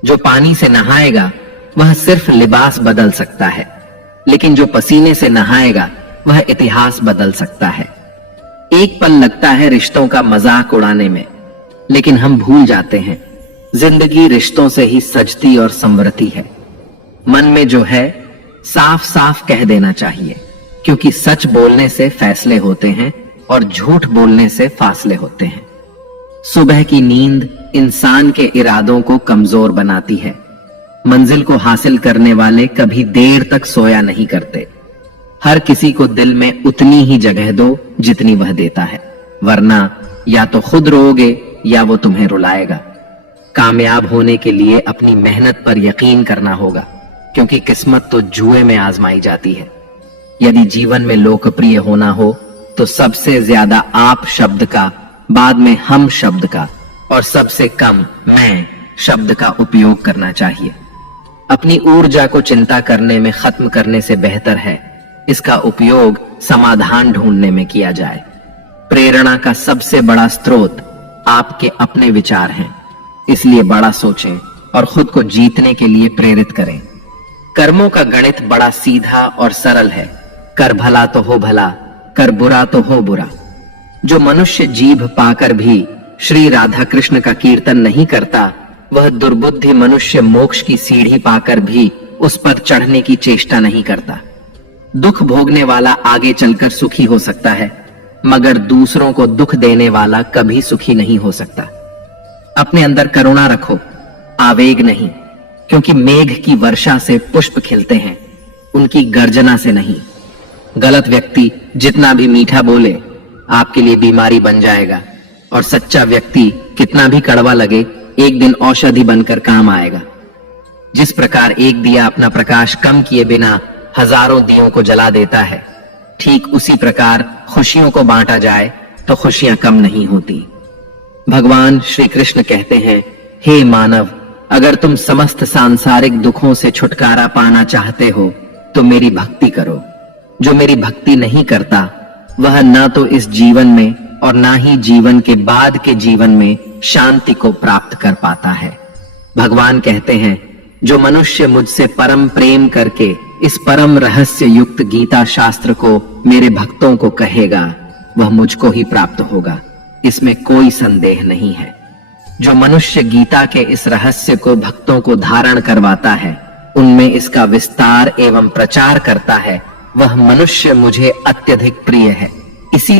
जो पानी से नहाएगा वह सिर्फ लिबास बदल सकता है, लेकिन जो पसीने से नहाएगा वह इतिहास बदल सकता है। एक पल लगता है रिश्तों का मजाक उड़ाने में, लेकिन हम भूल जाते हैं जिंदगी रिश्तों से ही सजती और संवरती है। मन में जो है साफ साफ कह देना चाहिए, क्योंकि सच बोलने से फैसले होते हैं और झूठ बोलने से फासले होते हैं। सुबह की नींद इंसान के इरादों को कमजोर बनाती है। मंजिल को हासिल करने वाले कभी देर तक सोया नहीं करते। हर किसी को दिल में उतनी ही जगह दो जितनी वह देता है, वरना या तो खुद रोओगे या वो तुम्हें रुलाएगा। कामयाब होने के लिए अपनी मेहनत पर यकीन करना होगा, क्योंकि किस्मत तो जुए में आजमाई जाती है। यदि जीवन में लोकप्रिय होना हो तो सबसे ज्यादा आप शब्द का, बाद में हम शब्द का और सबसे कम मैं शब्द का उपयोग करना चाहिए। अपनी ऊर्जा को चिंता करने में खत्म करने से बेहतर है इसका उपयोग समाधान ढूंढने में किया जाए। प्रेरणा का सबसे बड़ा स्रोत आपके अपने विचार हैं, इसलिए बड़ा सोचें और खुद को जीतने के लिए प्रेरित करें। कर्मों का गणित बड़ा सीधा और सरल है। कर भला तो हो भला, कर बुरा तो हो बुरा। जो मनुष्य जीभ पाकर भी श्री राधा कृष्ण का कीर्तन नहीं करता, वह दुर्बुद्धि मनुष्य मोक्ष की सीढ़ी पाकर भी उस पर चढ़ने की चेष्टा नहीं करता। दुख भोगने वाला आगे चलकर सुखी हो सकता है, मगर दूसरों को दुख देने वाला कभी सुखी नहीं हो सकता। अपने अंदर करुणा रखो, आवेग नहीं, क्योंकि मेघ की वर्षा से पुष्प खिलते हैं, उनकी गर्जना से नहीं। गलत व्यक्ति जितना भी मीठा बोले आपके लिए बीमारी बन जाएगा, और सच्चा व्यक्ति कितना भी कड़वा लगे एक दिन औषधि बनकर काम आएगा। जिस प्रकार एक दिया अपना प्रकाश कम किए बिना हजारों दियों को जला देता है, ठीक उसी प्रकार खुशियों को बांटा जाए तो खुशियां कम नहीं होती। भगवान श्री कृष्ण कहते हैं, हे मानव, अगर तुम समस्त सांसारिक दुखों से छुटकारा पाना चाहते हो तो मेरी भक्ति करो। जो मेरी भक्ति नहीं करता वह ना तो इस जीवन में और ना ही जीवन के बाद के जीवन में शांति को प्राप्त कर पाता है। भगवान कहते हैं, जो मनुष्य मुझसे परम प्रेम करके इस परम रहस्य युक्त गीता शास्त्र को मेरे भक्तों को कहेगा, वह मुझको ही प्राप्त होगा, इसमें कोई संदेह नहीं है। जो मनुष्य गीता के इस रहस्य को भक्तों को धारण करवाता है, उनमें इसका विस्तार एवं प्रचार करता है, वह मनुष्य मुझे अत्यधिक प्रिय है। इसी